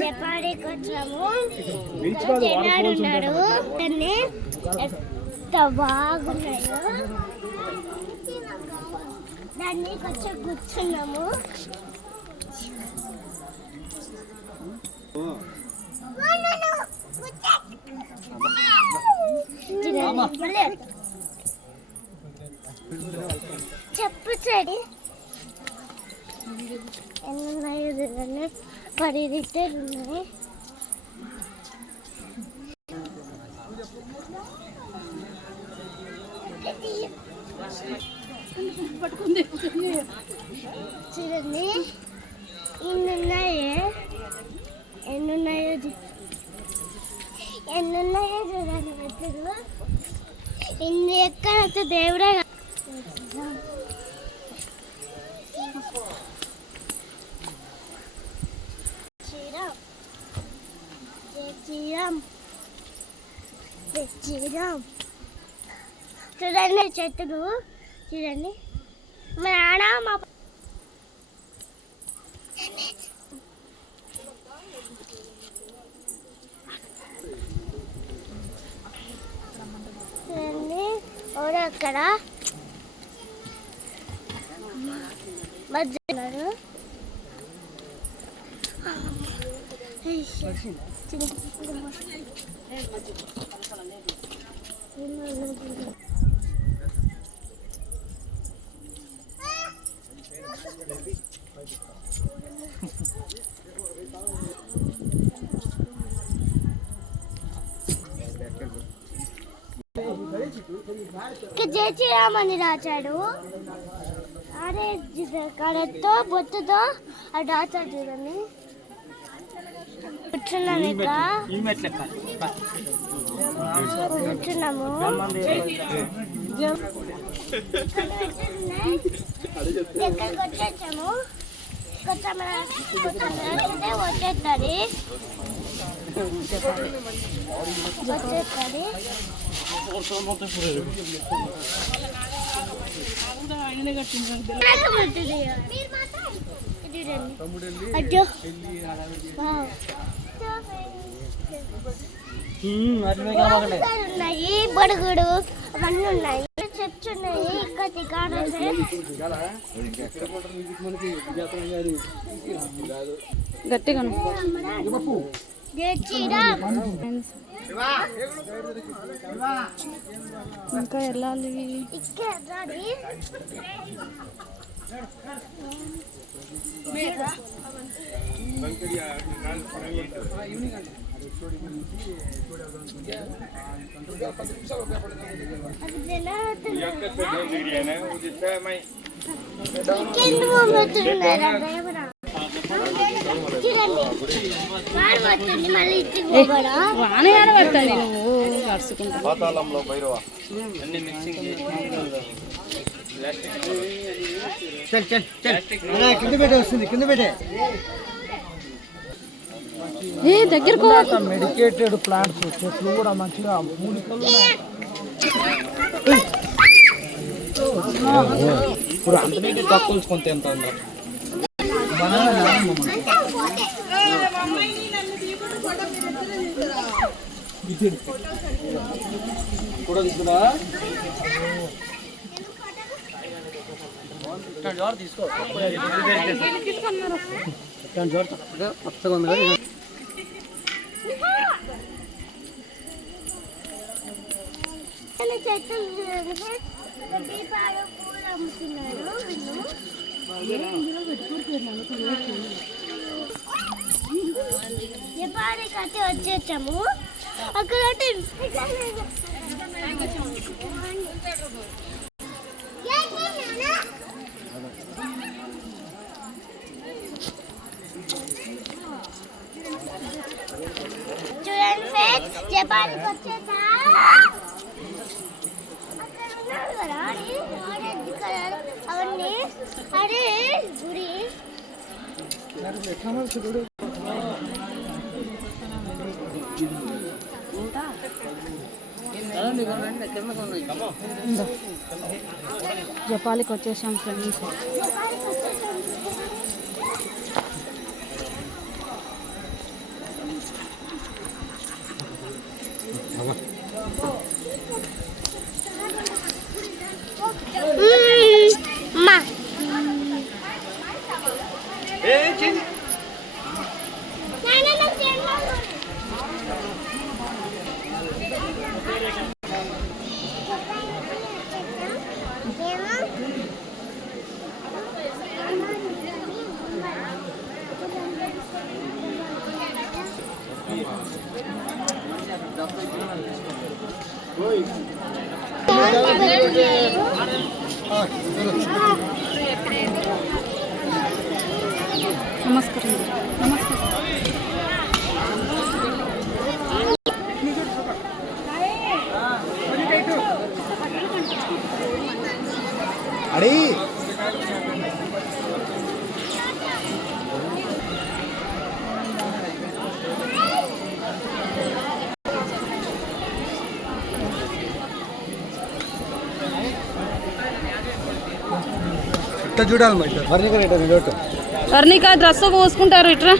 జపాడీకి వచ్చాము. తిన్నాడున్నాడు ఎంత బాగున్నాయో. దాన్ని కొంచెం కూర్చున్నాము. చెప్పు చెడి ఎన్నున్నాయో చూడండి. 10 లీటర్లు ఉన్నాయి. చూడండి ఎన్నున్నాయో చూడండి. మెట్లు ఇన్ని ఎక్కడ దేవుడే. చూడండి చెట్టులు చూడండి. మా నాన్న మా చూడండి ఎవరు అక్కడ మధ్యలో జై శ్రీరామని రాచాడు. అరే కడతో బొత్తుతో అది రాచాడు చూడండి. కూర్చున్నాము ఎక్కడికి వచ్చేసాము. కొంచెం వచ్చేస్తుంది. ఉన్నాయి బడుగుడు అవన్నీ ఉన్నాయి. చర్చ్ ఉన్నాయి. గట్టిగా ఇంకా వెళ్ళాలి. వానే ఆడబడతాను నువ్వు కడుచుకుంటా. పాతాళంలో భైరవ కింద పెట్టే వస్తుంది. కింద పెట్టే దగ్గరకు మెడికేటెడ్ ప్లాంట్స్ చెట్లు కూడా మంచిగా మూలికలు ఇప్పుడు అంతనే తక్కువ కొంత ఎంత కూడా తీసుకున్నా తీసుకో. కొత్తగా ఉంది కదా. వచ్చేసాము. అక్కడ చూడండి జపానికి వచ్చేసా. అక్కడ ఉన్నాడు కదా ఆరెంజ్ కలర్ అవన్నీ. అరే గుడి జపాలికి వచ్చేసాం ఫ్రెండ్స్. నమస్కారం నమస్కారం. అడి చూడాలి వర్ణిక డ్రెస్ పోసుకుంటారు ఇట్రా.